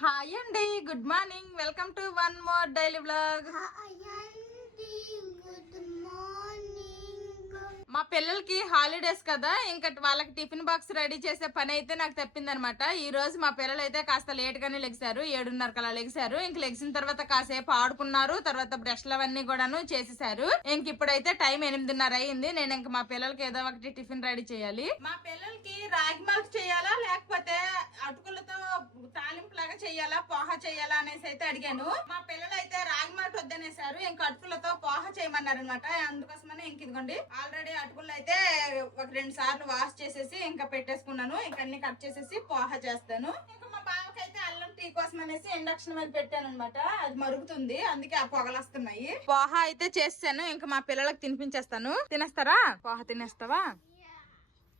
Hi అండి, good morning. Welcome to one more daily vlog. మా పిల్లలకి హాలిడేస్ కదా, ఇంకా వాళ్ళకి టిఫిన్ బాక్స్ రెడీ చేసే పని అయితే నాకు తప్పిందనమాట. ఈ రోజు మా పిల్లలు అయితే కాస్త లేట్ గానే లెగిసారు, 7:30 కలా లెగిసారు. ఇంక లెగిసిన తర్వాత కాసేపు ఆడుకున్నారు, తర్వాత బ్రష్లు అవన్నీ కూడాను చేసేసారు. ఇంక ఇప్పుడైతే టైం 8:30 అయింది. నేను ఇంక మా పిల్లలకి ఏదో ఒకటి టిఫిన్ రెడీ చేయాలి. మా పిల్లలకి రాగి మాల్ట్ చేయాలా లేకపోతే అటుకులతో తాలింపు లాగా చెయ్యాలా, పోహ చెయ్యాలా అనేసి అయితే అడిగాను. మా పిల్లలు అయితే రాగి మాల్ట్ వద్దనేసారు, ఇంక అటుకులతో పోహ చేయమన్నారు అనమాట. అందుకోసమని ఇంక ఇదిగోండి ఆల్రెడీ అటుకులు అయితే ఒక 2 సార్లు వాష్ చేసేసి ఇంకా పెట్టేసుకున్నాను. ఇంక అన్ని కట్ చేసేసి పోహ చేస్తాను. ఇంకా మా బావకైతే అల్లం టీ కోసం అనేసి ఇండక్షన్ మీద పెట్టాను అనమాట. అది మరుగుతుంది, అందుకే ఆ పొగలు వస్తున్నాయి. పోహ అయితే చేసాను, ఇంకా మా పిల్లలకు తినిపించేస్తాను. తినేస్తారా? పోహ తినేస్తావా?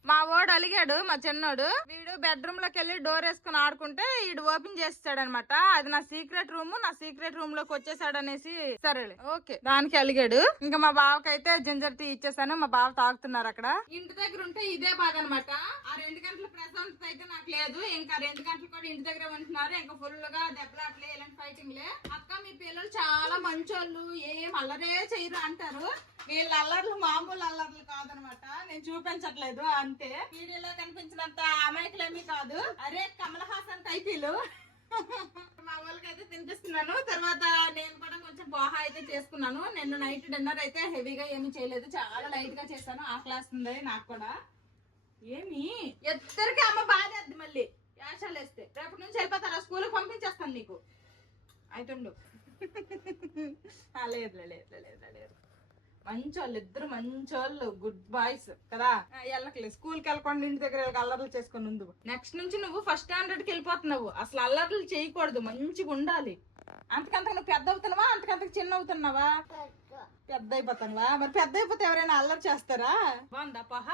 మా వాడు అలిగాడు, మా చిన్నోడు. వీడు బెడ్రూమ్ లోకి వెళ్ళి డోర్ వేసుకుని ఆడుకుంటే వీడు ఓపెన్ చేస్తాడు అనమాట. అది నా సీక్రెట్ రూమ్, నా సీక్రెట్ రూమ్ లోకి వచ్చేసాడు అనేసి సరేలే ఓకే దానికి అలిగాడు. ఇంకా మా బావకైతే జింజర్ టీ ఇచ్చేసాను. మా బావ తాగుతున్నారు అక్కడ. ఇంటి దగ్గర ఉంటే ఇదే బాధ అనమాట. ఆ 2 గంటల ప్రశాంతత అయితే నాకు లేదు. ఇంకా 2 గంటలు కూడా ఇంటి దగ్గర ఉంటున్నారు. ఇంకా ఫుల్ గా దెబ్బలాట్లే, ఇలాంటి ఫైటింగ్ లే. అక్క మీ పిల్లలు చాలా మంచోళ్ళు, ఏం అల్లరే చేయరు అంటారు. వీళ్ళ అల్లర్లు మామూలు అల్లర్లు కాదనమాట. నేను చూపించట్లేదు అంతే. వీడియోలో కనిపించినంత అమాయకులేమీ కాదు. అరే కమల్ హాసన్ టైపీలు. మా వాళ్ళకైతే తినిపిస్తున్నాను. తర్వాత నేను కూడా కొంచెం పోహ అయితే చేసుకున్నాను. నేను నైట్ డిన్నర్ అయితే హెవీగా ఏమీ చేయలేదు, చాలా లైట్ గా చేశాను. ఆకలేస్తుంది నాకు కూడా. ఏమి ఇద్దరికి అమ్మ బాధేద్ది, మళ్ళీ యాషాలు వేస్తే రేపటి నుంచి వెళ్ళిపోతారా, స్కూల్కి పంపించేస్తాను నీకు. అయితుండు. లేదు లేదు లేదు లేదు, మంచోళ్ళు ఇద్దరు, మంచోళ్ళు, గుడ్ బాయ్స్ కదా. వెళ్ళకలేదు, స్కూల్కి వెళ్ళకుండా ఇంటి దగ్గర అల్లర్లు చేసుకుని ఉంది. నెక్స్ట్ నుంచి నువ్వు ఫస్ట్ స్టాండర్డ్కి వెళ్ళిపోతున్నావు. అసలు అల్లర్లు చేయకూడదు, మంచిగా ఉండాలి. అంతకంతకు నువ్వు పెద్ద అవుతున్నావా, అంతకంతకు చిన్న అవుతున్నావా? పెద్ద అయిపోతున్నావా? మరి పెద్ద అయిపోతే ఎవరైనా అల్లరి చేస్తారా? బాగుందా పోహ?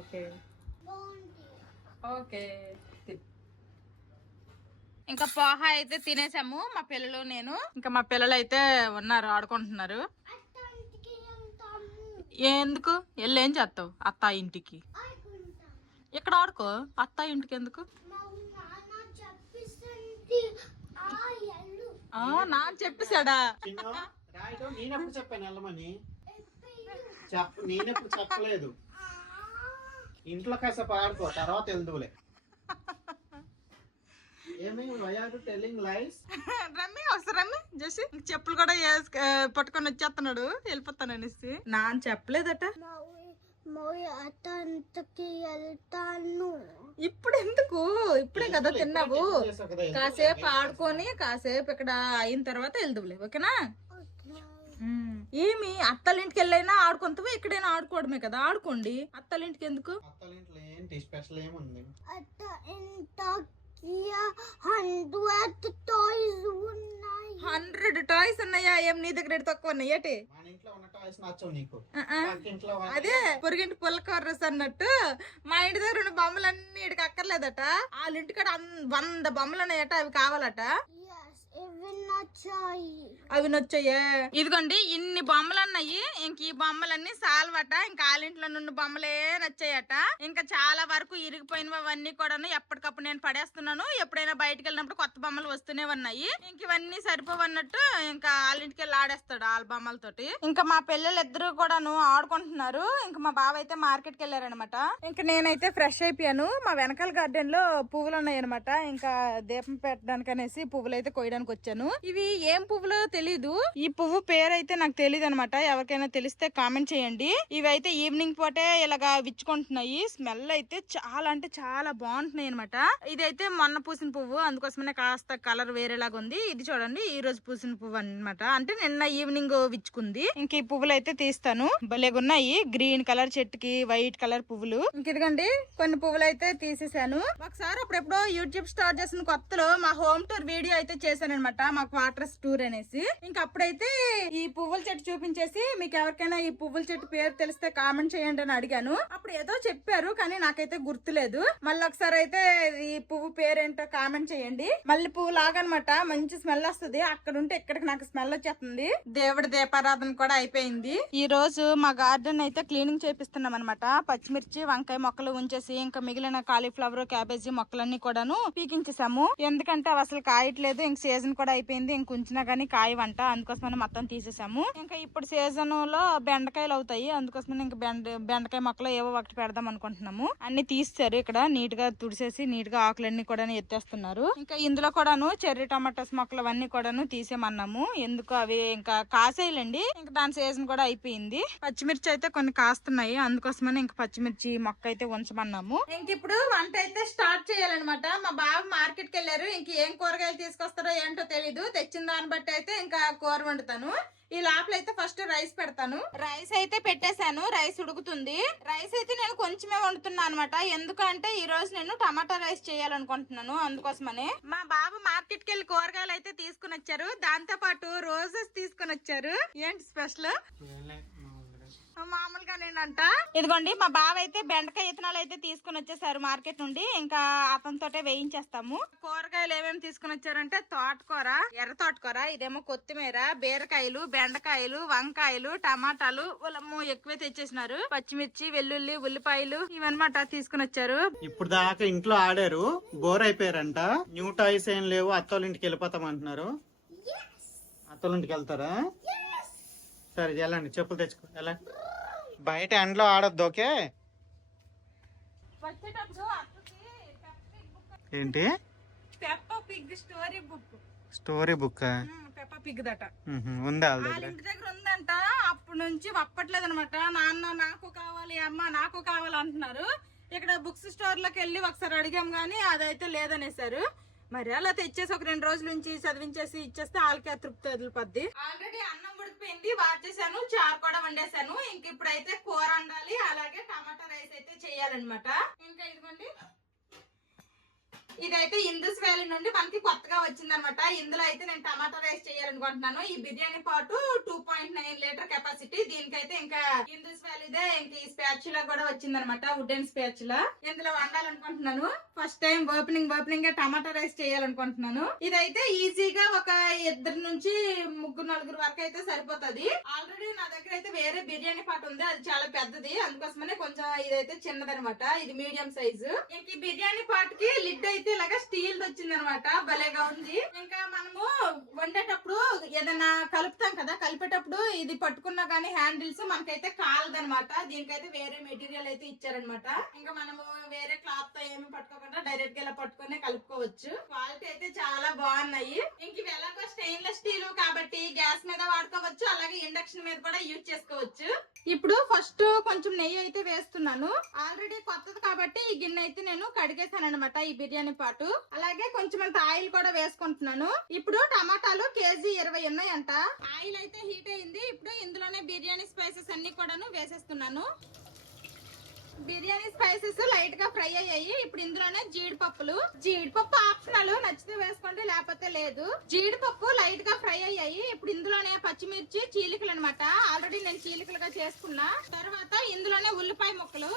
Okay okay. ఇంకా పోహ అయితే తినేసాము మా పిల్లలు నేను. ఇంకా మా పిల్లలు అయితే ఉన్నారు, ఆడుకుంటున్నారు. ఎందుకు వెళ్ళి ఏం చేస్తావు? అత్త ఇంటికి ఇక్కడ ఆడుకో. అత్త ఇంటికి ఎందుకు? నాన్న చెప్పేశాడా? నేనెప్పుడు చెప్పాను వెళ్ళమని? నేనెప్పుడు చెప్పలేదు. ఇంట్లో కాసేపు ఆడుకో, తర్వాత వెళ్దులే. రమ్మి వస్తా, రమ్మి జసి చెప్పులు కూడా పట్టుకొని వచ్చేస్తున్నాడు, వెళ్ళిపోతాను అనేసి. నాన్న చెప్పలేదట. ఇప్పుడు ఎందుకు? ఇప్పుడే కదా తిన్నావు, కాసేపు ఆడుకొని కాసేపు ఇక్కడ అయిన తర్వాత వెళ్దువులే, ఓకేనా? ఏమి అత్తలింటికి వెళ్ళైనా ఆడుకుంటావా, ఇక్కడైనా ఆడుకోవడమే కదా. ఆడుకోండి. అత్తలింటికి ఎందుకు? 100 టాయ్స్ ఉన్నాయా? ఏం నీ దగ్గర తక్కువ ఉన్నాయి ఏటి? అదే పొరిగింటి పుల్లకర్రస్ అన్నట్టు మా ఇంటి దగ్గర ఉన్న బొమ్మలన్నీ ఇక్కడికి అక్కర్లేదట. వాళ్ళ ఇంటికాడ 100 బొమ్మలు ఉన్నాయట, అవి కావాలట. అవి నచ్చాయా? ఇదిగోండి ఇన్ని బొమ్మలు ఉన్నాయి. ఇంక ఈ బొమ్మలన్నీ సాల్వట. ఇంకా వాళ్ళింట్లో నుండి బొమ్మలే నచ్చాయట. ఇంకా చాలా వరకు ఇరిగిపోయినవన్నీ కూడాను ఎప్పటికప్పుడు నేను పడేస్తున్నాను. ఎప్పుడైనా బయటకు వెళ్ళినప్పుడు కొత్త బొమ్మలు వస్తూనే ఉన్నాయి. ఇంక ఇవన్నీ సరిపోవన్నట్టు ఇంకా వాళ్ళింటికి వెళ్ళి ఆడేస్తాడు వాళ్ళ బొమ్మలతోటి. ఇంకా మా పిల్లలు ఇద్దరు కూడాను ఆడుకుంటున్నారు. ఇంకా మా బావ అయితే మార్కెట్ కి వెళ్ళారనమాట. ఇంకా నేనైతే ఫ్రెష్ అయిపోయాను. మా వెనకాల గార్డెన్ లో పువ్వులు ఉన్నాయి అనమాట. ఇంకా దీపం పెట్టడానికి అనేసి పువ్వులు అయితే కొయ్యడానికి వచ్చాను. ఇవి ఏం పువ్వులో తెలీదు. ఈ పువ్వు పేరు అయితే నాకు తెలియదు అనమాట. ఎవరికైనా తెలిస్తే కామెంట్ చేయండి. ఇవి అయితే ఈవినింగ్ పూటే ఇలాగా విచ్చుకుంటున్నాయి. స్మెల్ అయితే చాలా అంటే చాలా బాగుంటున్నాయి అనమాట. ఇదైతే మొన్న పూసిన పువ్వు, అందుకోసమే కాస్త కలర్ వేరేలాగా ఉంది. ఇది చూడండి ఈ రోజు పూసిన పువ్వు అనమాట. అంటే నిన్న ఈవినింగ్ విచ్చుకుంది. ఇంక ఈ పువ్వులు అయితే తీస్తాను. భలేగున్నాయి. గ్రీన్ కలర్ చెట్టుకి వైట్ కలర్ పువ్వులు. ఇంక ఇదిగండి కొన్ని పువ్వులు అయితే తీసేసాను. ఒకసారి అప్పుడెప్పుడో యూట్యూబ్ స్టార్ట్ చేసిన కొత్తలో మా హోమ్ టూర్ వీడియో అయితే చేశాను వచ్చానమాట మా క్వార్టర్స్ టూర్ అనేసి. ఇంకా అప్పుడైతే ఈ పువ్వుల చెట్టు చూపించేసి మీకు ఎవరికైనా ఈ పువ్వుల చెట్టు పేరు తెలిస్తే కామెంట్ చేయండి అని అడిగాను. అప్పుడు ఏదో చెప్పారు కానీ నాకైతే గుర్తులేదు. మళ్ళీ ఒకసారి అయితే ఈ పువ్వు పేరేంటో కామెంట్ చేయండి. మళ్ళీ పువ్వు లాగనమాట, మంచి స్మెల్ వస్తుంది. అక్కడ ఉంటే ఇక్కడికి నాకు స్మెల్ వచ్చేస్తుంది. దేవుడి దీపారాధన కూడా అయిపోయింది. ఈ రోజు మా గార్డెన్ అయితే క్లీనింగ్ చేపిస్తున్నాం అనమాట. పచ్చిమిర్చి వంకాయ మొక్కలు ఉంచేసి ఇంకా మిగిలిన కాలీఫ్లవర్ క్యాబేజీ మొక్కలన్నీ కూడాను పీకించేసాము. ఎందుకంటే అవి అసలు కాయట్లేదు. ఇంక సీజన్ కూడా అయిపోయింది. ఇంక ఉంచినా గానీ కాయవంట, అందుకోసమని మొత్తం తీసేసాము. ఇంకా ఇప్పుడు సీజన్ లో బెండకాయలు అవుతాయి, అందుకోసమని ఇంకా బెండకాయ మొక్కలు ఏవో ఒకటి పెడదాం అనుకుంటున్నాము. అన్ని తీస్తారు ఇక్కడ నీట్ గా తుడిసేసి నీట్ గా ఆకులన్నీ కూడా ఎత్తేస్తున్నారు. ఇంకా ఇందులో కూడాను చెర్రీ టమాటోస్ మొక్కలు అవన్నీ కూడాను తీసేమన్నాము. ఎందుకు అవి ఇంకా కాసేయాలండి. ఇంకా దాని సీజన్ కూడా అయిపోయింది. పచ్చిమిర్చి అయితే కొన్ని కాస్తున్నాయి, అందుకోసమని ఇంకా పచ్చిమిర్చి మొక్క అయితే ఉంచమన్నాము. ఇంక ఇప్పుడు వంట అయితే స్టార్ట్ చేయాలన్నమాట. మా బాబు మార్కెట్ కి వెళ్ళారు. ఇంక ఏం కూరగాయలు తీసుకొస్తారో ఏంటో తెలీదు. తెచ్చిన దాన్ని బట్టి అయితే ఇంకా కూర వండుతాను. ఈ లోపల అయితే ఫస్ట్ రైస్ పెడతాను. రైస్ అయితే పెట్టేశాను, రైస్ ఉడుకుతుంది. రైస్ అయితే నేను కొంచెమే వండుతున్నా అనమాట. ఎందుకంటే ఈ రోజు నేను టమాటా రైస్ చేయాలనుకుంటున్నాను, అందుకోసమనే. మా బాబు మార్కెట్ కి వెళ్ళి కూరగాయలు అయితే తీసుకుని వచ్చారు. దాంతో పాటు రోజెస్ తీసుకుని వచ్చారు. ఏంటి స్పెషల్? మామూలుగా నేనంట. ఇదిగోండి మా బావ అయితే బెండకాయ విత్తనాలు అయితే తీసుకుని వచ్చేసారు మార్కెట్ నుండి. ఇంకా అతనితోటే వేయించేస్తాము. కూరగాయలు ఏమేమి తీసుకుని వచ్చారంటే తోటకూర, ఎర్ర తోటకూర, ఇదేమో కొత్తిమీర, బీరకాయలు, బెండకాయలు, వంకాయలు, టమాటాలు వాళ్ళము ఎక్కువే తెచ్చేసినారు. పచ్చిమిర్చి, వెల్లుల్లి, ఉల్లిపాయలు ఇవన్నమాట తీసుకుని వచ్చారు. ఇప్పుడు దాకా ఇంట్లో ఆడారు, బోర్ అయిపోయారంట. న్యూ టాయ్స్ ఏం లేవు, అత్తోళ్ళ ఇంటికి వెళ్ళిపోతాం అంటున్నారు. అత్తోళ్ళ ఇంటికి వెళ్తారా? సరే వెళ్ళండి, చెప్పులు తెచ్చుకో. ఎలా బయట ఎండలో ఆడొద్దు, ఓకే? ఏంటి? Peppa Pig story book. Story book? Peppa Pig that ఉందా వాళ్ళ ఇంటి దగ్గర ఉందంట. అప్పటి నుంచి వప్పట్లేదు అనమాట. నాన్న నాకు కావాలి, అమ్మ నాకు కావాలి అంటున్నారు. ఇక్కడ బుక్స్ స్టోర్ లోకి వెళ్ళి ఒకసారి అడిగాం గానీ అదైతే లేదనేసారు. మరి అలా తెచ్చేసి ఒక 2 రోజుల నుంచి చదివించేసి ఇచ్చేస్తే వాళ్ళకి తృప్తి వదిలిపోద్ది. ఆల్రెడీ అన్నం ఉడికిపోయింది, వార్చేసాను, చారు కూడా వండేసాను. ఇంక ఇప్పుడైతే కూర వండాలి, అలాగే టమాటా రైస్ అయితే చేయాలన్నమాట. ఇంకా ఇదిగోండి, ఇదైతే ఇందుస్ వ్యాలీ నుండి మనకి కొత్తగా వచ్చింది అనమాట. ఇందులో అయితే నేను టమాటా రైస్ చేయాలనుకుంటున్నాను. ఈ బిర్యానీ పాటు 2.9 లీటర్ కెపాసిటీ. దీనికైతే ఇంకా ఇందుస్ వ్యాలీదే ఇంకా ఈ స్పాచులా కూడా వచ్చిందనమాట, వుడెన్ స్పాచులా. ఇందులో వండాలనుకుంటున్నాను. ఫస్ట్ టైం ఓపెనింగ్ గా టమాటా రైస్ చేయాలనుకుంటున్నాను. ఇదైతే ఈజీగా ఒక 2 నుంచి 3-4 వరకు అయితే సరిపోతుంది. ఆల్రెడీ నా దగ్గర అయితే వేరే బిర్యానీ పాటు ఉంది, అది చాలా పెద్దది, అందుకోసమనే కొంచెం ఇదైతే చిన్నదనమాట. ఇది మీడియం సైజు. ఇంక ఈ బిర్యానీ పాట్ కి లిడ్ అయితే ఇలాగా స్టీల్ వచ్చింది అనమాట, భలేగా ఉంది. ఇంకా మనము వండేటప్పుడు ఏదైనా కలుపుతాం కదా, కలిపేటప్పుడు ఇది పట్టుకున్నా గానీ హ్యాండిల్స్ మనకైతే కాలదనమాట. దీనికైతే వేరే మెటీరియల్ అయితే ఇచ్చారనమాట. ఇంకా మనము వేరే క్లాత్ తో ఏమి పట్టుకోకుండా డైరెక్ట్ గా ఇలా పట్టుకునే కలుపుకోవచ్చు. క్వాలిటీ అయితే చాలా బాగున్నాయి. ఇంక ఇవి ఎలాగో స్టెయిన్లెస్ స్టీల్ కాబట్టి గ్యాస్ మీద వాడుకోవచ్చు, అలాగే ఇండక్షన్ మీద కూడా యూజ్ చేసుకోవచ్చు. ఇప్పుడు ఫస్ట్ కొంచెం నెయ్యి అయితే వేస్తున్నాను. ఆల్రెడీ కొత్తది కాబట్టి ఈ గిన్నె అయితే నేను కడిగేసాను అనమాట, ఈ బిర్యానీ పాటు. అలాగే కొంచెం అంత ఆయిల్ కూడా వేసుకుంటున్నాను. ఇప్పుడు టమాటాలు కేజీ 20 ఉన్నాయంట. ఆయిల్ అయితే హీట్ అయింది. ఇప్పుడు ఇందులోనే బిర్యానీ స్పైసెస్ అన్ని కూడాను వేసేస్తున్నాను. బిర్యానీ స్పైసెస్ లైట్ గా ఫ్రై అయ్యాయి. ఇప్పుడు ఇందులోనే జీడిపప్పు ఆప్షనల్, నచ్చితే వేసుకోండి లేకపోతే లేదు. జీడిపప్పు లైట్ గా ఫ్రై అయ్యాయి. ఇప్పుడు ఇందులోనే పచ్చిమిర్చి చీలికలు అనమాట. ఆల్రెడీ నేను చీలికలుగా చేసుకున్నా. తర్వాత ఇందులోనే ఉల్లిపాయ ముక్కలు.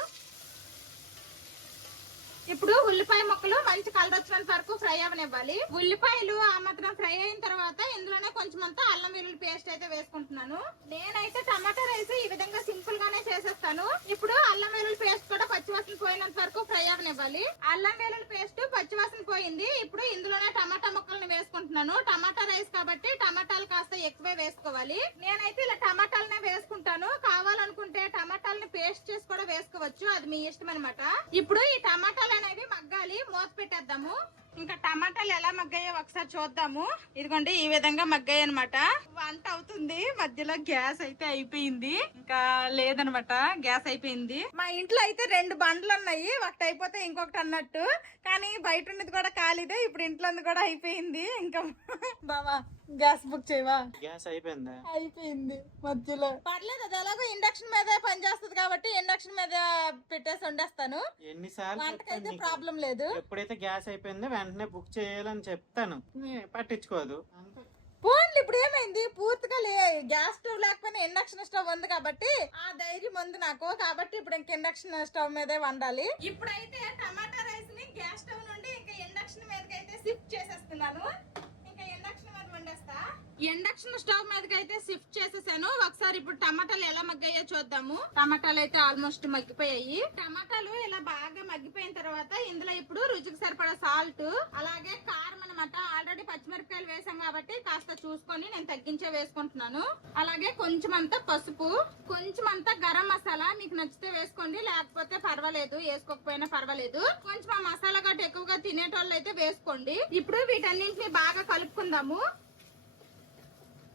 ఇప్పుడు ఉల్లిపాయ ముక్కలు మంచి కలర్ వచ్చినంత వరకు ఫ్రై అవనివ్వాలి. ఉల్లిపాయలు ఆ మాత్రం ఫ్రై అయిన తర్వాత ఇందులోనే కొంచెం అంతా అల్లం వెల్లుల్లి పేస్ట్ అయితే వేసుకుంటున్నాను. నేనైతే టమాటా రైస్ ఈ విధంగా సింపుల్ గానే చేసేస్తాను. ఇప్పుడు అల్లం వెల్లుల్లి పేస్ట్ కూడా పచ్చివాసన పోయినంత వరకు ఫ్రై అవనివ్వాలి. అల్లం వెల్లుల్లి పేస్ట్ పచ్చివాసన పోయింది. ఇప్పుడు ఇందులోనే టమాటా ముక్కలను వేసుకుంటున్నాను. టమాటా రైస్ కాబట్టి టమాటాలు కాస్త ఎక్కువే వేసుకోవాలి. నేనైతే ఇలా టమాటాలనే వేసుకుంటాను. కావాలనుకుంటే టమాటాలని పేస్ట్ చేసి కూడా వేసుకోవచ్చు, అది మీ ఇష్టం అనమాట. ఇప్పుడు ఈ టమాటాలు అనేవి మగ్గాలి, మూత పెట్టేద్దాము. ఇంకా టమాటాలు ఎలా మగ్గాయో ఒకసారి చూద్దాము. ఇదిగోండి ఈ విధంగా మగ్గాయి అనమాట. వంట అవుతుంది, మధ్యలో గ్యాస్ అయితే అయిపోయింది. ఇంకా లేదనమాట, గ్యాస్ అయిపోయింది. మా ఇంట్లో అయితే 2 బండ్లు ఉన్నాయి, ఒకటి అయిపోతే ఇంకొకటి అన్నట్టు. కానీ బయట ఉన్నది కూడా ఖాళీదే, ఇప్పుడు ఇంట్లో కూడా అయిపోయింది. ఇంకా బావా గ్యాస్ బుక్ చేయవా? గ్యాస్ అయిపోయిందా? అయిపోయింది మధ్యలో. పర్లేదు, అది ఎలాగో ఇండక్షన్ మీద పనిచేస్తుంది కాబట్టి ఇండక్షన్ మీద పెట్టేసి వండేస్తాను. ఎన్నిసార్లు వంటకైతే ప్రాబ్లం లేదు. ఎప్పుడైతే గ్యాస్ అయిపోయిందో వెంటనే బుక్ చేయాలని చెప్తాను, పట్టించుకోదు అంతే. ఫోన్లు ఇప్పుడు ఏమైంది, పూర్తిగా గ్యాస్ స్టవ్ లేకపోయినా ఇండక్షన్ స్టవ్ ఉంది కాబట్టి ఆ ధైర్యం ఉంది నాకు. కాబట్టి ఇప్పుడు ఇంక ఇండక్షన్ స్టవ్ మీదే వండాలి. ఇప్పుడైతే టమాటా రైస్ ని గ్యాస్ స్టవ్ నుండి ఇంకా ఇండక్షన్ మీదకి అయితే షిఫ్ట్ చేసేస్తున్నాను. ఇంకా ఇండక్షన్ మీద వండేస్తా. ఇండక్షన్ స్టవ్ మీదకి అయితే షిఫ్ట్ చేసేసాను. ఒకసారి ఇప్పుడు టమాటాలు ఎలా మగ్గాయో చూద్దాము. టమాటాలు అయితే ఆల్మోస్ట్ మగ్గిపోయాయి. టమాటాలు ఇలా బాగా మగ్గిపోయిన తర్వాత ఇందులో ఇప్పుడు రుచికి సరిపడా సాల్ట్, అలాగే కారం అన్నమాట. ఆల్రెడీ పచ్చిమిరపకాయలు వేసాం కాబట్టి కాస్త చూసుకొని నేను తగ్గించే వేసుకుంటున్నాను. అలాగే కొంచెం అంతా పసుపు, కొంచెం అంతా గరం మసాలా. మీకు నచ్చితే వేసుకోండి, లేకపోతే పర్వాలేదు, వేసుకోకపోయినా పర్వాలేదు. కొంచెం ఆ మసాలా గట్ట ఎక్కువగా తినేటోళ్ళు అయితే వేసుకోండి. ఇప్పుడు వీటన్నింటిని బాగా కలుపుకుందాము.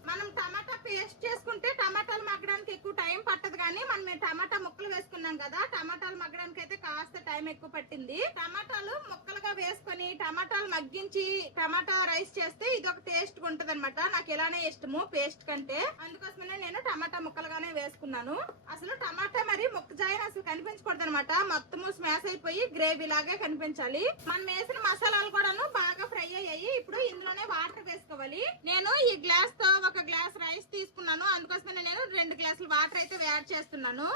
మనం టమాటా పేస్ట్ చేసుకుంటే టమాటాలు మగ్గడానికి ఎక్కువ టైం పట్టదు, కానీ మనం టమాటా ముక్కలు వేసుకున్నాం కదా, టమాటాలు మగ్గడానికి అయితే కాస్త టైం ఎక్కువ పట్టింది. టమాటాలు ముక్కలుగా వేసుకొని టమాటాలు మగ్గించి టమాటా రైస్ చేస్తే ఇది ఒక టేస్ట్ ఉంటది అనమాట. నాకు ఇలానే ఇష్టము పేస్ట్ కంటే, అందుకోసమే నేను టమాటా ముక్కలుగానే వేసుకున్నాను. అసలు టమాటా మరి ముక్కజాయిని అసలు కనిపించకూడదు అనమాట, మొత్తము స్మాష్ అయిపోయి గ్రేవీ లాగే కనిపించాలి. మనం వేసిన మసాలాలు కూడాను బాగా ఫ్రై అయ్యాయి. ఇప్పుడు ఇందులోనే వాటర్ వేసుకోవాలి. నేను ఈ గ్లాస్ తో ఒక గ్లాస్ రైస్ తీసుకున్నాను, అందుకోసమే నేను 2 గ్లాసులు వాటర్ అయితే యాడ్ చేస్తున్నాను.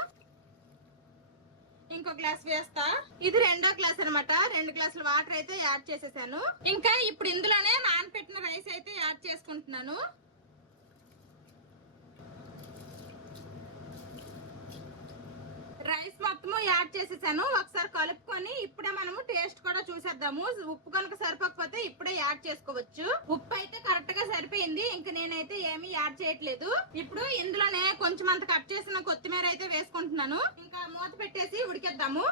ఇంకో గ్లాస్ వేస్తా. ఇది 2వ గ్లాస్ అనమాట. 2 గ్లాసుల వాటర్ అయితే యాడ్ చేసేసాను. ఇంకా ఇప్పుడు ఇందులోనే నానబెట్టిన రైస్ అయితే యాడ్ చేసుకుంటున్నాను. రైస్ మొత్తము యాడ్ చేసేసాను. ఒకసారి కలుపుకొని ఇప్పుడే మనము టేస్ట్ కూడా చూసేద్దాము. ఉప్పు కనుక సరిపోకపోతే ఇప్పుడే యాడ్ చేసుకోవచ్చు. ఉప్పు అయితే కరెక్ట్ గా సరిపోయింది. ఇంక నేనైతే ఏమీ యాడ్ చేయట్లేదు. ఇప్పుడు ఇందులోనే కొంచెం అంత కట్ చేసిన కొత్తిమీర అయితే వేసుకుంటున్నాను. ఇంకా మూత పెట్టేసి ఉడికేద్దాము.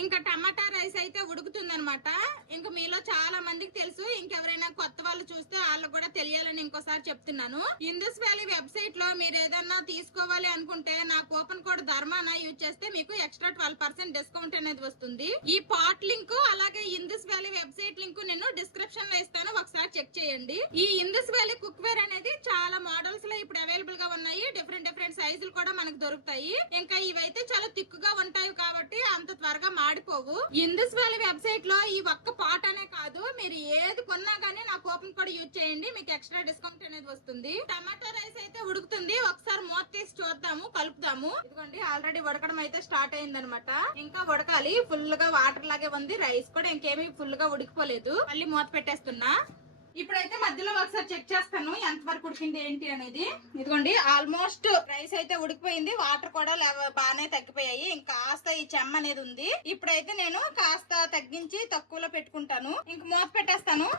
ఇంకా టమాటా రైస్ అయితే ఉడుకుతుంది అనమాట. ఇంకా మీలో చాలా మందికి తెలుసు, ఇంకెవరైనా కొత్త వాళ్ళు చూస్తే వాళ్ళకు కూడా తెలియాలని ఇంకోసారి చెప్తున్నాను. ఇండస్ వ్యాలీ వెబ్సైట్ లో మీరు ఏదన్నా తీసుకోవాలి అనుకుంటే నా కూపన్ కోడ్ ధర్మాన యూజ్ చేస్తే మీకు ఎక్స్ట్రా 12% డిస్కౌంట్ అనేది వస్తుంది. ఈ పాట్ లింక్ అలాగే ఇండస్ వ్యాలీ వెబ్సైట్ లింక్ నేను డిస్క్రిప్షన్ లో ఇస్తాను, ఒకసారి చెక్ చేయండి. ఈ ఇండస్ వ్యాలీ కుక్ వేర్ అనేది చాలా మోడల్స్ లో ఇప్పుడు అవైలబుల్ గా ఉన్నాయి. డిఫరెంట్ సైజులు కూడా మనకు దొరుకుతాయి. ఇంకా ఇవైతే చాలా తిక్కుగా ఉంటాయి కాబట్టి అంత త్వరగా మాడిపోవు. ఇండస్ వ్యాలీ వెబ్సైట్ లో ఈ ఒక్క పాట్ అనే కాదు, మీరు ఏది కొన్నా గానీ నా కూపన్ కూడా యూజ్ చేయండి, మీకు ఎక్స్ట్రా డిస్కౌంట్ అనేది వస్తుంది. టమాటా రైస్ అయితే ఉడుకుతుంది. ఒకసారి మూత తీసి చూద్దాము, కలుపుదాము. ఇదిగోండి ఆల్రెడీ ఉడకడం అయితే స్టార్ట్ అయింది అనమాట. ఇంకా ఉడకాలి. ఫుల్ గా వాటర్ లాగే ఉంది. రైస్ కూడా ఇంకేమీ ఫుల్ గా ఉడికిపోలేదు. మళ్ళీ మూత పెట్టేస్తున్నా. ఇప్పుడైతే మధ్యలో ఒకసారి చెక్ చేస్తాను ఎంత వరకు ఉడికింది ఏంటి అనేది. ఇదిగోండి ఆల్మోస్ట్ రైస్ అయితే ఉడికిపోయింది. వాటర్ కూడా బాగానే తగ్గిపోయాయి. ఇంకా కాస్త ఈ చెమ్మ అనేది ఉంది. ఇప్పుడైతే నేను కాస్త తగ్గించి తక్కువలో పెట్టుకుంటాను. ఇంక మూత పెట్టేస్తాను.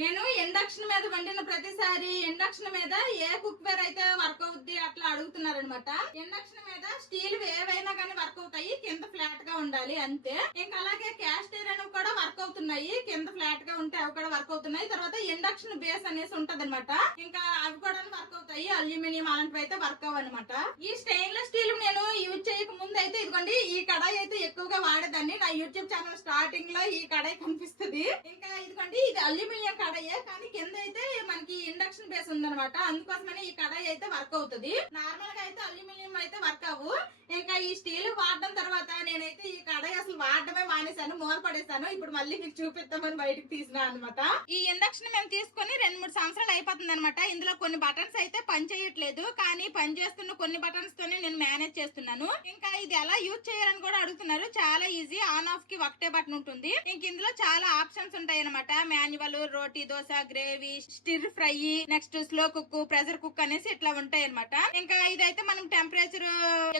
నేను ఇండక్షన్ మీద వండిన ప్రతిసారి ఇండక్షన్ మీద ఏ కుక్ వేర్ అయితే వర్క్ అవుద్ది అట్లా అడుగుతున్నారు అనమాట. ఇండక్షన్ మీద స్టీల్ ఏవైనా కానీ వర్క్ అవుతాయి, కింద ఫ్లాట్ గా ఉండాలి అంతే. ఇంకా అలాగే క్యాస్ట్ ఐరన్ కూడా వర్క్ అవుతున్నాయి, కింద ఫ్లాట్ గా ఉంటే అవి కూడా వర్క్ అవుతున్నాయి. తర్వాత ఇండక్షన్ బేస్ అనేసి ఉంటది అనమాట, ఇంకా అవి కూడా వర్క్ అవుతాయి. అల్యూమినియం అలాంటివి అయితే వర్క్ అవ్వనమాట. ఈ స్టెయిన్లెస్ స్టీల్ నేను యూజ్ చేయక ముందు అయితే ఇదిగోండి ఈ కడాయి అయితే ఎక్కువగా వాడేదాన్ని. నా యూట్యూబ్ ఛానల్ స్టార్టింగ్ లో ఈ కడాయి కనిపిస్తుంది. ఇంకా ఇదిగోండి ఇది అల్యూమినియం కడాయే, కానీ కింద అయితే మనకి ఇండక్షన్ బేస్ ఉందన్నమాట. అందుకోసమనే ఈ కడాయి అయితే వర్క్ అవుతుంది. నార్మల్ గా అయితే అల్యూమినియం అయితే వర్క్ అవ్వు. ఇంకా ఈ స్టీల్ వాడడం తర్వాత నేనైతే ఈ కడాయి అసలు వాడడమే మానేశాను, మూల పడేశాను. ఇప్పుడు మళ్ళీ మీకు చూపిద్దామని బయటకు తీసినా అనమాట. ఈ ఇండక్షన్ మేము తీసుకొని 2-3 సంవత్సరాలు అయిపోతుంది అనమాట. ఇందులో కొన్ని బటన్స్ అయితే పని చేయట్లేదు, కానీ పని చేస్తున్న కొన్ని బటన్స్ తోనే నేను మేనేజ్ చేస్తున్నాను. ఇంకా ఇది ఎలా యూజ్ చేయాలని కూడా అడుగుతున్నారు. చాలా ఈజీ. ఆన్ ఆఫ్ కి ఒకటే బటన్ ఉంటుంది. ఇంక ఇందులో చాలా ఆప్షన్స్ ఉంటాయి అనమాట. Manual, roti, dosa, gravy, stir fry, next slow cook, pressure cook అనేసి ఇట్లా ఉంటాయి అనమాట. ఇంకా ఇదైతే మనం టెంపరేచర్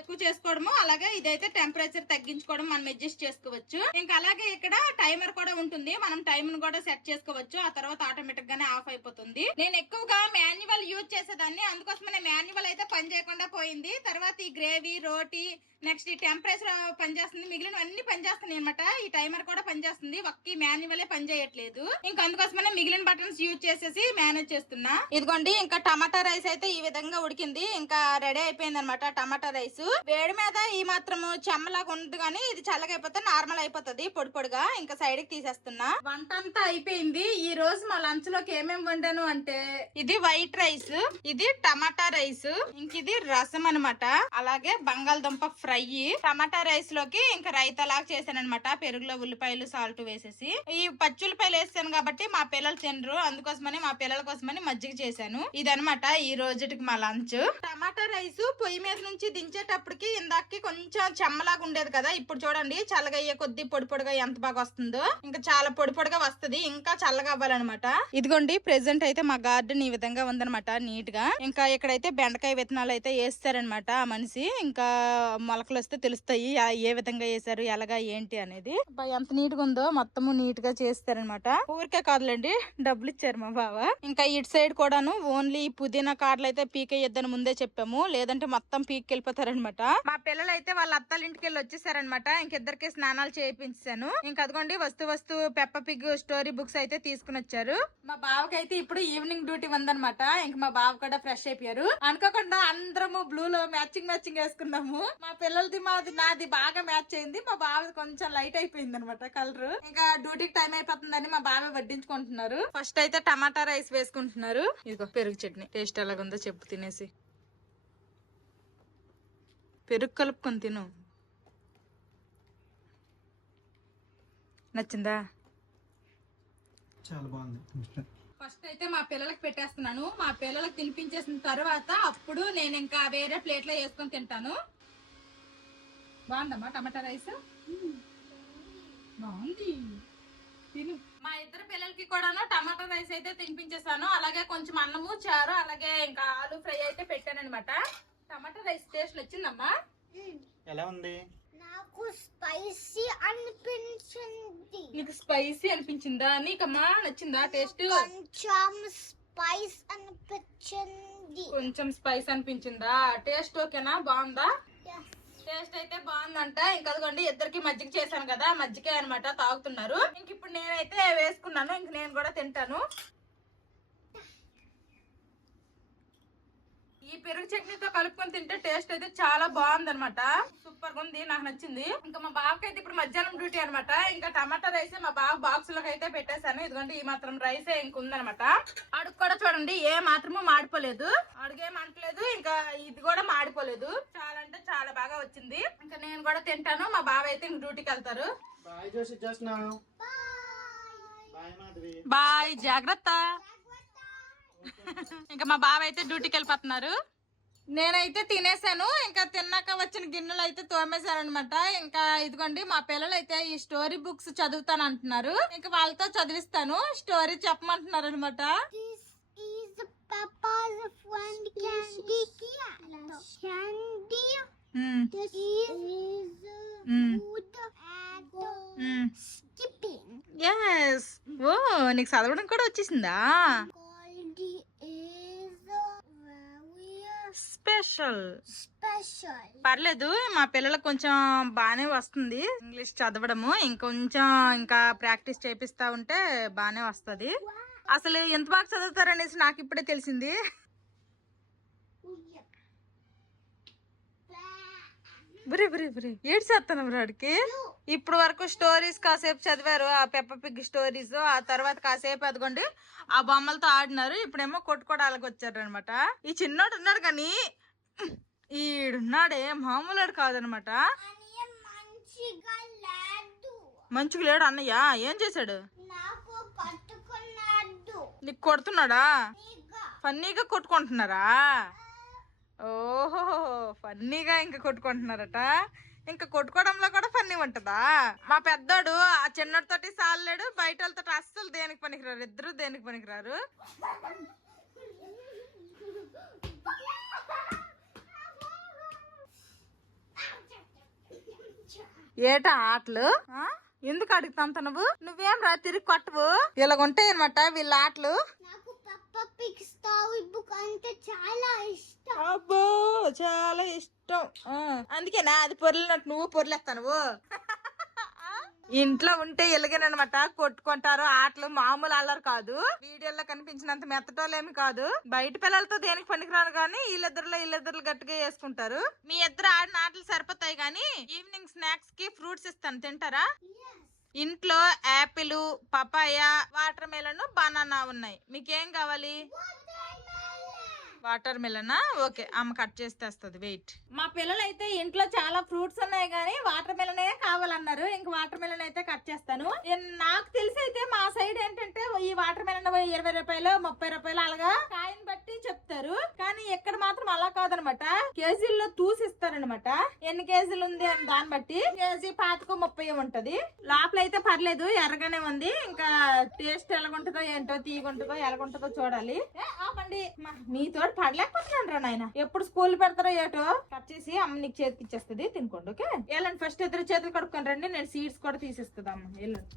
ఎక్కువ చేసుకోవడము, అలాగే ఇదైతే టెంపరేచర్ తగ్గించుకోవడం మనం అడ్జస్ట్ చేసుకోవచ్చు. ఇంకా అలాగే ఇక్కడ టైమర్ కూడా ఉంటుంది, మనం టైం ను కూడా సెట్ చేసుకోవచ్చు. ఆ తర్వాత ఆటోమేటిక్ గానే ఆఫ్ అయిపోతుంది. నేను ఎక్కువగా మాన్యువల్ యూజ్ చేసేదాన్ని, అందుకోసమే మాన్యువల్ అయితే పని చేయకుండా పోయింది. తర్వాత ఈ గ్రేవీ, రోటీ, నెక్స్ట్ ఈ టెంపరేచర్ పనిచేస్తుంది, మిగిలిన అన్ని పనిచేస్తున్నాయి అనమాట. ఈ టైమర్ కూడా పనిచేస్తుంది, ఒక్క మాన్యువలే పని చేయట్లేదు. ఇంకా అందుకోసమనే మిగిలిన బటన్స్ యూజ్ చేసేసి మేనేజ్ చేస్తున్నా. ఇదిగోండి ఇంకా టమాటా రైస్ అయితే ఈ విధంగా ఉడికింది. ఇంకా రెడీ అయిపోయింది అనమాట టమాటా రైస్. వేడి మీద ఈ మాత్రము చెమ్మలాగా ఉండదు, కానీ ఇది చల్లగా అయిపోతే నార్మల్ అయిపోతుంది పొడి పొడిగా. ఇంకా సైడ్ కి తీసేస్తున్నా. వంట అంతా అయిపోయింది. ఈ రోజు మా లంచ్ లోకి ఏమేమి వండాను అంటే ఇది వైట్ రైస్, ఇది టమాటా రైస్, ఇంక ఇది రసం అనమాట, అలాగే బంగాళదుంప ఫ్రై. ఫ్రై, టమాటా రైస్ లోకి ఇంకా రైతా లాగా చేశాను అనమాట. పెరుగులో ఉల్లిపాయలు సాల్ట్ వేసేసి. ఈ పచ్చుల్లిపాయలు వేసాను కాబట్టి మా పిల్లలు తినరు, అందుకోసమని మా పిల్లల కోసమని మజ్జిగ చేశాను. ఇదనమాట ఈ రోజుకి మా లంచ్. టమాటా రైస్ పొయ్యి మీద నుంచి దించేటప్పటికి ఇందాక కొంచెం చెమ్మలాగా ఉండేది కదా, ఇప్పుడు చూడండి చల్లగా అయ్యే కొద్ది పొడి పొడిగా ఎంత బాగా వస్తుందో. ఇంకా చాలా పొడి పొడిగా వస్తుంది, ఇంకా చల్లగా అవ్వాలన్నమాట. ఇదిగోండి ప్రెసెంట్ అయితే మా గార్డెన్ ఈ విధంగా ఉందనమాట, నీట్ గా. ఇంకా ఇక్కడైతే బెండకాయ విత్తనాలు అయితే వేస్తారనమాట ఆ మనిషి. ఇంకా మొలకలు వస్తే తెలుస్తాయి ఏ విధంగా వేసారు, ఎలాగా ఏంటి అనేది. ఎంత నీట్ గా ఉందో, మొత్తము నీట్ గా చేస్తారనమాట. ఊరికే కాదులేండి, డబ్బులు ఇచ్చారు మా బావ. ఇంకా ఇటు సైడ్ కూడాను ఓన్లీ పుదీనా కార్లు అయితే పీకేయొద్దని ముందే చెప్పాము, లేదంటే మొత్తం పీక్ వెళ్ళిపోతారనమాట. మా పిల్లలు అయితే వాళ్ళ అత్తాల ఇంటికి వెళ్ళి వచ్చేసారనమాట. ఇంకిద్దరికి స్నానాలు చేయించాను. ఇంకా అదిగోండి వస్తు పెప్ప పిగ్ స్టోరీ బుక్స్ అయితే తీసుకుని వచ్చారు. మా బావకైతే ఇప్పుడు ఈవినింగ్ డ్యూటీ ఉందనమాట. ఇంకా మా బావ కూడా ఫ్రెష్ అయిపోయారు. అనుకోకుండా అందరము బ్లూ లో మ్యాచింగ్ వేసుకున్నాము. మా పిల్లలది నాది బాగా మ్యాచ్ అయింది, మా బావది కొంచెం లైట్ అయిపోయింది అనమాట కలర్. ఇంకా డ్యూటీకి టైం అయిపోతుందని మా బావ వడ్డించుకుంటున్నారు. ఫస్ట్ అయితే టమాటా రైస్ వేసుకుంటున్నారు. ఇదిగో పెరుగు చట్నీ, టేస్ట్ ఎలాగుందో చెప్పు తినేసి. పెరుగు కలుపుకొని తిను. నచ్చిందా? చాలా బాగుంది. ఫస్ట్ అయితే మా పిల్లలకి పెట్టేస్తున్నాను. మా పిల్లలకి తినిపించేసిన తర్వాత అప్పుడు నేను ఇంకా వేరే ప్లేట్ లో వేసుకొని తింటాను. బాగుందమ్మా టమాటా రైస్? బాగుంది, తిను. మా ఇద్దరు పిల్లలకి కూడాను టమాటా రైస్ అయితే తినిపించేసాను. అలాగే కొంచెం అన్నము, చారు, అలాగే ఇంకా ఆలు ఫ్రై అయితే పెట్టాను అనమాట. టమాటా రైస్ టేస్ట్ వచ్చిందమ్మా? ఎలా ఉంది? నాకు స్పైసీ అనిపించింది. నీకు స్పైసీ అనిపించిందా? నీకమ్మా నచ్చిందా టేస్ట్? కొంచెం స్పైస్ అనిపించింది. కొంచెం స్పైస్ అనిపించిందా? టేస్ట్ ఓకేనా? బాగుందా? టేస్ట్ అయితే బాగుందంట. ఇంకా అదిగోండి ఇద్దరికి మజ్జిగ చేశాను కదా, మజ్జిగ అనమాట తాగుతున్నారు. ఇంక ఇప్పుడు నేనైతే వేసుకున్నాను, ఇంక నేను కూడా తింటాను. ఈ పెరుగు చట్నీతో కలుపుకొని తింటే టేస్ట్ అయితే చాలా బాగుంది అనమాట. సూపర్ గా ఉంది, నాకు నచ్చింది. ఇంకా మా బావకి అయితే ఇప్పుడు మధ్యాహ్నం డ్యూటీ అనమాట. ఇంకా టమాటా రైస్ మా బావ బాక్స్ లోకి అయితే పెట్టేశాను. ఇదిగోండి ఈ మాత్రం రైసే ఇంకుందనమాట. అడుగు కూడా చూడండి ఏ మాత్రము మాడిపోలేదు, అడుగే మాడలేదు, ఇంకా ఇది కూడా మాడిపోలేదు. చాలా అంటే చాలా బాగా వచ్చింది. ఇంకా నేను కూడా తింటాను, మా బావ అయితే ఇంక డ్యూటీకి వెళ్తారు. Bye Joshi, just now bye Madhavi. Bye, జాగ్రత్త. ఇంకా మా బావ అయితే డ్యూటీకి వెళ్ళిపోతున్నారు. నేనైతే తినేసాను. ఇంకా తిన్నాక వచ్చిన గిన్నెలు అయితే తోమేశాను అనమాట. ఇంకా ఇదిగోండి మా పిల్లలు అయితే ఈ స్టోరీ బుక్స్ చదువుతాను అంటున్నారు. ఇంకా వాళ్ళతో చదివిస్తాను, స్టోరీ చెప్పమంటున్నారు అనమాట. ఓ నీకు చదవడం కూడా వచ్చేసిందా? స్పెషల్ పర్లేదు, మా పిల్లలకు కొంచెం బానే వస్తుంది ఇంగ్లీష్ చదవడము. ఇంకా ప్రాక్టీస్ చేపిస్తా ఉంటే బానే వస్తది. అసలు ఎంత బాగా చదువుతారనేసి నాకు ఇప్పుడే తెలిసింది. ఏడ్చేస్తాను వాడికి. ఇప్పుడు వరకు స్టోరీస్ కాసేపు చదివారు, ఆ పెప్ప పిగ్ స్టోరీస్. ఆ తర్వాత కాసేపు అదిగోండి ఆ బొమ్మలతో ఆడినారు. ఇప్పుడేమో కొట్టుకోవడానికి వచ్చారు అనమాట. ఈ చిన్నోడు ఉన్నాడు కానీ ఈడున్నాడే మామూలు కాదనమాట. మంచిగా లేడు అన్నయ్య. ఏం చేశాడు? నీకు కొడుతున్నాడా? ఫన్నీగా కొట్టుకుంటున్నారా? ఓహో ఫన్నీగా ఇంకా కొట్టుకుంటున్నారట. ఇంకా కొట్టుకోవడంలో కూడా ఫన్నీ ఉంటదా? మా పెద్దోడు ఆ చిన్నతోటి సాలేడు, బయట వాళ్ళతో అస్సలు దేనికి పనికిరారు. ఇద్దరు దేనికి పనికిరారు. ఏటా ఆటలు? ఎందుకు అడుగుతా నువ్వు? నువ్వేం రా తిరిగి కొట్టవు. ఇలాగుంటాయి అనమాట వీళ్ళ ఆటలు. చాలా ఇష్టం. అబ్బో చాలా ఇష్టం. అందుకేనా అది పొర్లినట్టు నువ్వు పొర్లేస్తాను. ఇంట్లో ఉంటే ఎలాగేనమాట కొట్టుకుంటారు. ఆటలు మామూలు అల్లరు కాదు. వీడియోలో కనిపించినంత మెత్తటోలేమి కాదు. బయట పిల్లలతో దేనికి పనికిరాను కానీ వీళ్ళిద్దరు గట్టిగా వేసుకుంటారు. మీ ఇద్దరు ఆడిన ఆటలు సరిపోతాయి కానీ ఈవినింగ్ స్నాక్స్ కి ఫ్రూట్స్ ఇస్తాను, తింటారా? ఇంట్లో apple, papaya, watermelon, banana ఉన్నాయి. మీకేం కావాలి? వాటర్ మిలన్ ఓకే, అమ్మ కట్ చేసి తెస్తుంది, వెయిట్. మా పిల్లలు అయితే ఇంట్లో చాలా ఫ్రూట్స్ ఉన్నాయి కానీ వాటర్ మిలన్ కావాలన్నారు. ఇంక వాటర్ మిలన్ అయితే కట్ చేస్తాను. నాకు తెలిసి అయితే మా సైడ్ ఏంటంటే ఈ వాటర్ మిలన్ 20 రూపాయలు 30 రూపాయలు అలాగా కాయని బట్టి చెప్తారు, కానీ ఇక్కడ మాత్రం అలా కాదనమాట. కేజీల్లో తూసిస్తారనమాట. ఎన్ని కేజీలు ఉంది అని దాన్ని బట్టి కేజీ 25-30 ఉంటది. లోపల అయితే పర్లేదు, ఎర్రగానే ఉంది. ఇంకా టేస్ట్ ఎలాగుంటుందో ఏంటో, తీగుంటుందో ఎలాగుంటుందో చూడాలి. ఆపండి, మీతో పడలేకపోతున్నాను రా నాయన. ఎప్పుడు స్కూల్ పెడతారో ఏటో. కట్ చేసి అమ్మ నీకు చేతికి ఇచ్చేస్తుంది, తినుకోండి. ఓకే, వెళ్ళండి. ఫస్ట్ ఇద్దరు చేతులు కడుక్కొని రండి, నేను సీడ్స్ కూడా తీసిస్తుంది అమ్మ. వెళ్ళండి.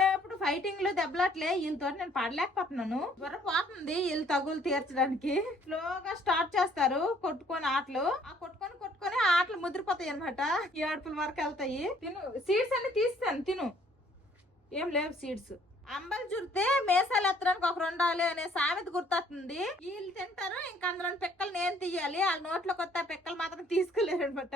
ఎప్పుడు ఫైటింగ్ లో దెబ్బలాట్లే, వీళ్ళతో నేను పడలేకపోతున్నాను. త్వర పోతుంది వీళ్ళు తగులు తీర్చడానికి. స్లోగా స్టార్ట్ చేస్తారు కొట్టుకొని ఆటలు. ఆ కొట్టుకొని ఆటలు ముదిరిపోతాయి అనమాట. ఏడుపుల వరకు వెళ్తాయి. తిను, సీడ్స్ అన్ని తీస్తాను, తిను. ఏం లేవు సీడ్స్. అంబలు చుడితే మేసాలు ఎత్తడానికి ఒక ఉండాలి అనే సామెత గుర్తొస్తుంది. వీళ్ళు తింటారు, ఇంకా అందులో పిక్కలు నేను తీయాలి. వాళ్ళ నోట్లో కొత్త పిక్కలు మాత్రం తీసుకోలేరు అనమాట.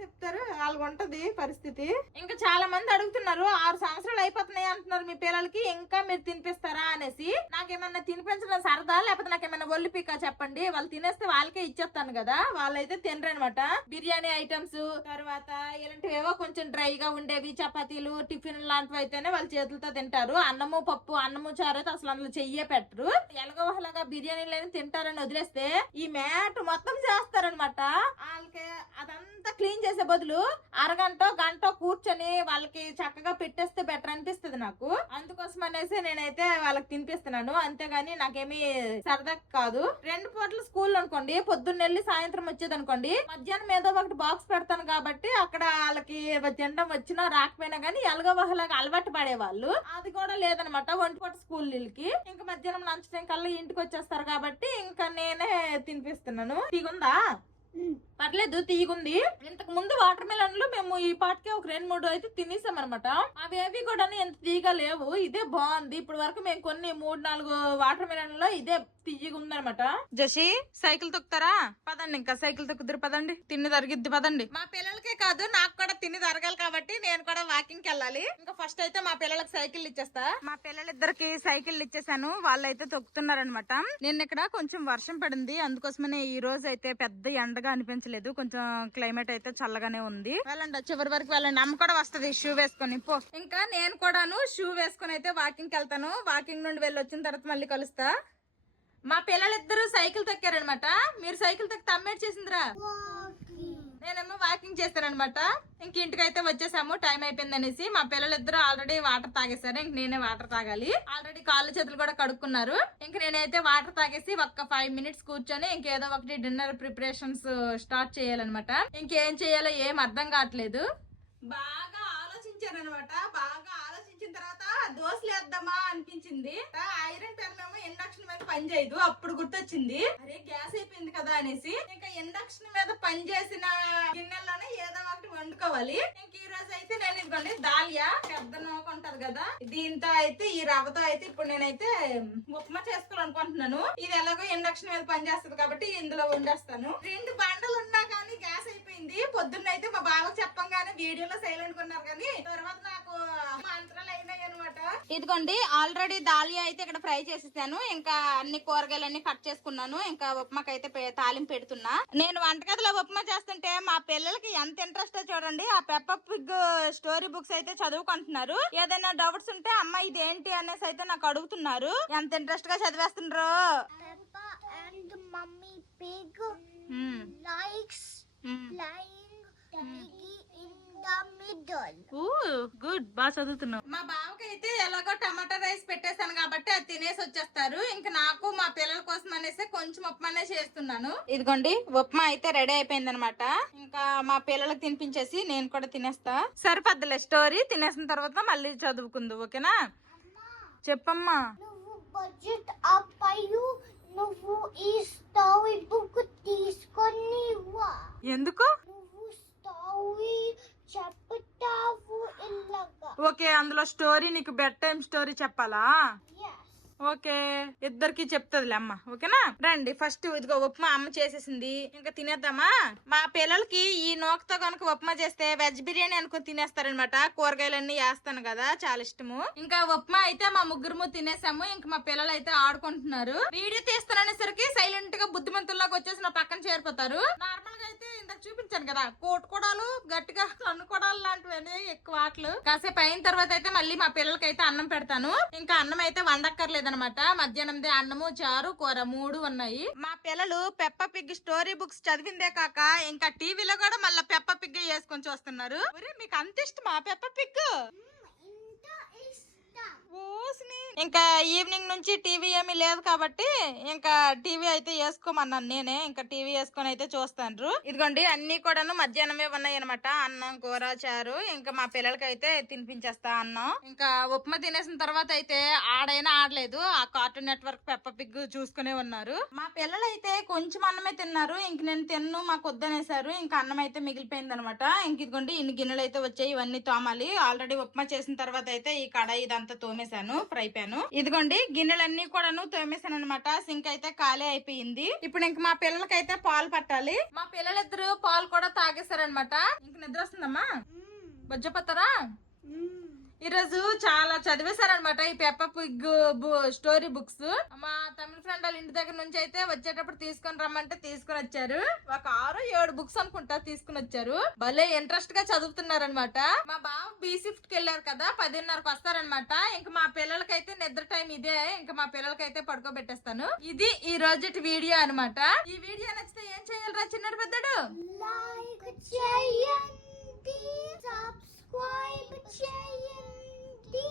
చెప్తారు, వాళ్ళకి ఉంటది పరిస్థితి. ఇంకా చాలా మంది అడుగుతున్నారు, 6 సంవత్సరాలు అయిపోతున్నాయి అంటున్నారు మీ పిల్లలకి, ఇంకా మీరు తినిపిస్తారా అనేసి. నాకేమన్నా తినిపించడం సరదా, లేకపోతే నాకేమన్నా ఒళ్ళు పీకా చెప్పండి. వాళ్ళు తినేస్తే వాళ్ళకే ఇచ్చేస్తాను కదా. వాళ్ళైతే తినరు అనమాట. బిర్యానీ ఐటమ్స్, తర్వాత ఇలాంటివేవో కొంచెం డ్రైగా ఉండేవి, చపాతీలు, టిఫిన్ లాంటివి అయితేనే వాళ్ళ చేతులతో తింటారు. అన్నము పప్పు, అన్నము చారు అయితే అసలు అందులో చెయ్యే పెట్టరు. ఎలాగోలాగా బిర్యానీలని తింటారని వదిలేస్తే ఈ మ్యాట్ మొత్తం చేస్తారనమాట. వాళ్ళకి అదంతా క్లీన్ చేసే బదులు అరగంట గంట కూర్చొని వాళ్ళకి చక్కగా పెట్టేస్తే బెటర్ అనిపిస్తుంది నాకు. అందుకోసం అనేసి నేనైతే వాళ్ళకి తినిపిస్తున్నాను, అంతేగాని నాకేమీ సరదా కాదు. 2 పూటలు స్కూల్ అనుకోండి, పొద్దున్న వెళ్ళి సాయంత్రం వచ్చేది అనుకోండి, మధ్యాహ్నం ఏదో ఒకటి బాక్స్ పెడతాను కాబట్టి అక్కడ వాళ్ళకి తినడం వచ్చినా రాకపోయినా గానీ ఎలాగోలాగా అలవాటు పడేవాళ్ళు. అది కూడా లేదనమాట. 1 పూట స్కూల్ వీళ్ళకి. ఇంకా మధ్యాహ్నం లంచ్ టైం కల్లా ఇంటికి వచ్చేస్తారు కాబట్టి ఇంకా నేనే తినిపిస్తున్నాను. తీగుందా? పర్లేదు, తీగుంది. ఇంతకు ముందు వాటర్ మిలన్లు మేము ఈ పాటికే ఒక 2-3 అయితే తినేసాం అనమాట. అవి కూడా ఎంత తీగా లేవు. ఇదే బాగుంది. ఇప్పుడు వరకు మేము కొన్ని 3-4 వాటర్ మిలన్ లో ఇదే తీయగా ఉందనమాట. జసి సైకిల్ తొక్కుతారా? పదండి, ఇంకా సైకిల్ తొక్కుతారు, పదండి. తిని తరిగిద్ది, పదండి. మా పిల్లలకే కాదు నాకు కూడా తిని తరగాలి కాబట్టి నేను కూడా వాకింగ్ కి వెళ్ళాలి. ఇంకా ఫస్ట్ అయితే మా పిల్లలకి సైకిల్ ఇచ్చేస్తా. మా పిల్లలిద్దరికి సైకిల్ ఇచ్చేసాను, వాళ్ళైతే తొక్కుతున్నారనమాట. నేను ఇక్కడ కొంచెం వర్షం పడింది, అందుకోసమనే ఈ రోజు అయితే పెద్ద ఎండగా అనిపించలేదు. కొంచెం క్లైమేట్ అయితే చల్లగానే ఉంది. వెళ్ళండి, చివరి వరకు వెళ్ళండి. అమ్మ కూడా వస్తుంది షూ వేసుకొని. పో, ఇంకా నేను కూడాను షూ వేసుకొని అయితే వాకింగ్ కి వెళ్తాను. వాకింగ్ నుండి వెళ్ళి వచ్చిన తర్వాత మళ్ళీ కలుస్తా. మా పిల్లలిద్దరు సైకిల్ తొక్కారనమాట. మీరు సైకిల్ తొక్కి అమ్మేట్ చేసిందిరా, నేనేమో వాకింగ్ చేస్తానమాట. ఇంక ఇంటికైతే వచ్చేసాము, టైం అయిపోయింది అనేసి. మా పిల్లలిద్దరు ఆల్రెడీ వాటర్ తాగేశారు, ఇంక నేనే వాటర్ తాగాలి. ఆల్రెడీ కాళ్ళు చేతులు కూడా కడుక్కున్నారు. ఇంక నేనైతే వాటర్ తాగేసి ఒక 5 మినిట్స్ కూర్చొని ఇంకేదో ఒకటి డిన్నర్ ప్రిపరేషన్స్ స్టార్ట్ చేయాలన్నమాట. ఇంకేం చేయాలో ఏం అర్థం కావట్లేదు. బాగా ఆలోచించానమాట. బాగా ఆలోచించిన తర్వాత దోశలు వేద్దామా అనిపించింది. ఐరన్ పెన్ మేము ఇండక్షన్ మీద పని చేయదు. అప్పుడు గుర్తొచ్చింది, అరే గ్యాస్ అయిపోయింది కదా అనేసి. ఇంకా ఇండక్షన్ మీద పని చేసిన గిన్నెల్లోనే ఏదో ఒకటి వండుకోవాలి. ఇంక ఈ రోజు అయితే నేను ఇదిగోండి దాలియా పెద్ద నూక ఉంటది కదా, దీంతో అయితే ఈ రవ్వతో అయితే ఇప్పుడు నేనైతే ఉప్మా చేసుకోవాలనుకుంటున్నాను. ఇది ఎలాగో ఇండక్షన్ మీద పని చేస్తుంది కాబట్టి ఇందులో వండేస్తాను. 2 బండలు ఉన్నా కానీ గ్యాస్ అయిపోయింది. పొద్దున్న అయితే మా బావకు చెప్పంగానే వీడియోలో సైలెంట్ కొన్నారు కానీ తర్వాత నాకు మంత్రాలు అయినాయి అనమాట. ఇదిగోండి ఆల్రెడీ దాలియా అయితే ఇక్కడ ఫ్రై చేసేసాను. ఇంకా అన్ని కూరగాయలన్నీ కట్ చేసుకున్నాను. ఇంకా ఉప్మాకైతే తాలింపు పెడుతున్నా. నేను వంటగదిలో ఉప్మా చేస్తుంటే మా పిల్లలకి ఎంత ఇంట్రెస్ట్ చూడండి. ఆ పెప్పర్ పిగ్ స్టోరీ బుక్స్ అయితే చదువుకుంటున్నారు. ఏదైనా డౌట్స్ ఉంటే అమ్మ ఇది ఏంటి అనేసి అయితే నాకు అడుగుతున్నారు. ఎంత ఇంట్రెస్ట్ గా చదివేస్తుండ్రో. గుడ్, బాగా చదువుతున్నావు. మా బావకైతే ఎలాగో టమాటా రైస్ పెట్టేశాను కాబట్టి అది తినేసి వచ్చేస్తారు. ఇంకా నాకు మా పిల్లల కోసం అనేసి కొంచెం ఉప్మానే చేస్తున్నాను. ఇదిగోండి ఉప్మా అయితే రెడీ అయిపోయింది అనమాట. ఇంకా మా పిల్లలకు తినిపించేసి నేను కూడా తినేస్తా. సరిపోద్దులే స్టోరీ. తినేసిన తర్వాత మళ్ళీ చదువుకుందు, ఓకేనా? చెప్పమ్మా. బడ్జెట్ అప్పాయు నువ్వు ఈ స్టోరీ బుక్ తీసుకొని వా. ఎందుకు? నువ్వు స్టోరీ చెప్తావు ఇలాగా. ఓకే, అందులో స్టోరీ నీకు బెడ్ టైం స్టోరీ చెప్పాలా? ఓకే, ఇద్దరికి చెప్తాదిలే అమ్మ. ఓకేనా, రండి. ఫస్ట్ ఇదిగో ఉప్మా అమ్మ చేసేసింది, ఇంకా తినేద్దామా. మా పిల్లలకి ఈ నూకతో కనుక ఉప్మా చేస్తే వెజ్ బిర్యానీ అనుకుని తినేస్తారనమాట. కూరగాయలన్నీ వేస్తాను కదా, చాలా ఇష్టము. ఇంకా ఉప్మా అయితే మా ముగ్గురు తినేసాము. ఇంకా మా పిల్లలు అయితే ఆడుకుంటున్నారు. వీడియో తీస్తాననేసరికి సైలెంట్ గా బుద్ధిమంతుల్లాగా వచ్చేసి నా పక్కన చేరిపోతారు. నార్మల్ గా అయితే ఇందాక చూపించాను కదా, కోటుకోడాలు గట్టిగా అనుకోడాలు లాంటివన్నీ ఎక్కువ ఆటలు. కాసేపు అయిన తర్వాత అయితే మళ్ళీ మా పిల్లలకి అయితే అన్నం పెడతాను. ఇంకా అన్నం అయితే వండక్కర్లేదనమాట. మధ్యాహ్నందే అన్నము, చారు, కూర 3 ఉన్నాయి. మా పిల్లలు పెప్ప పిగ్ స్టోరీ బుక్స్ చదివిందే కాక ఇంకా టీవీలో కూడా మళ్ళీ పెప్ప పిగ్ వేసుకొని చూస్తున్నారు. మీకు అంత ఇష్టమా పెప్ప పిగ్? ఇంకా ఈవినింగ్ నుంచి టీవీ ఏమీ లేదు కాబట్టి ఇంకా టీవీ అయితే వేసుకోమన్నాను నేనే. ఇంకా టీవీ వేసుకొని అయితే చూస్తాను. ఇదిగోండి అన్ని కూడాను మధ్యాహ్నమే ఉన్నాయి అనమాట. అన్నం, కూర, చారు. ఇంకా మా పిల్లలకి అయితే తినిపించేస్తా అన్నం. ఇంకా ఉప్మా తినేసిన తర్వాత అయితే ఆడైనా ఆడలేదు. ఆ కార్టూన్ నెట్వర్క్ పెప్ప పిగ్ చూసుకునే ఉన్నారు. మా పిల్లలు అయితే కొంచెం అన్నమే తిన్నారు. ఇంక నేను తిన్ను, మాకు వద్దనేసారు. ఇంకా అన్నం అయితే మిగిలిపోయింది అనమాట. ఇంక ఇదిగోండి ఇన్ని గిన్నెలు అయితే వచ్చాయి. ఇవన్నీ తోమాలి. ఆల్రెడీ ఉప్మా చేసిన తర్వాత అయితే ఈ కడాయి ఇదంతా తోమేశాను, ఫ్రై పాన్. ఇదిగోండి గిన్నెలన్నీ కూడాను తోమేశాను అనమాట. సింక్ అయితే ఖాళీ అయిపోయింది. ఇప్పుడు ఇంక మా పిల్లలకైతే పాలు పట్టాలి. మా పిల్లలిద్దరు పాలు కూడా తాగేశారనమాట. ఇంక నిద్ర వస్తుందమ్మా, బొజ్జపత్తరా. ఈ రోజు చాలా చదివేశారనమాట ఈ పెప్ప పిగ్ స్టోరీ బుక్స్. మా తమిళ ఫ్రెండ్ వాళ్ళ ఇంటి దగ్గర నుంచి అయితే వచ్చేటప్పుడు తీసుకొని రమ్మంటే తీసుకుని వచ్చారు. ఒక 6-7 బుక్స్ అనుకుంటా తీసుకుని వచ్చారు. భలే ఇంట్రెస్ట్ గా చదువుతున్నారనమాట. మా బావ బీ షిఫ్ట్ కి వెళ్ళారు కదా, 10:30కి వస్తారనమాట. ఇంకా మా పిల్లలకైతే నిద్ర టైం ఇదే. ఇంకా మా పిల్లలకైతే పడుకోబెట్టేస్తాను. ఇది ఈ రోజు వీడియో అనమాట. ఈ వీడియో నచ్చితే ఏం చేయాలిరా చిన్నడు పెద్దడు? లైక్ చేయండి, సబ్స్క్రైబ్ చేయండి,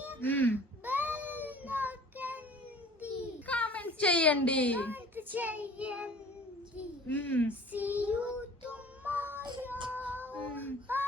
బెల్ నొక్కండి, కామెంట్ చేయండి. లైక్ చేయండి. See you tomorrow. Bye.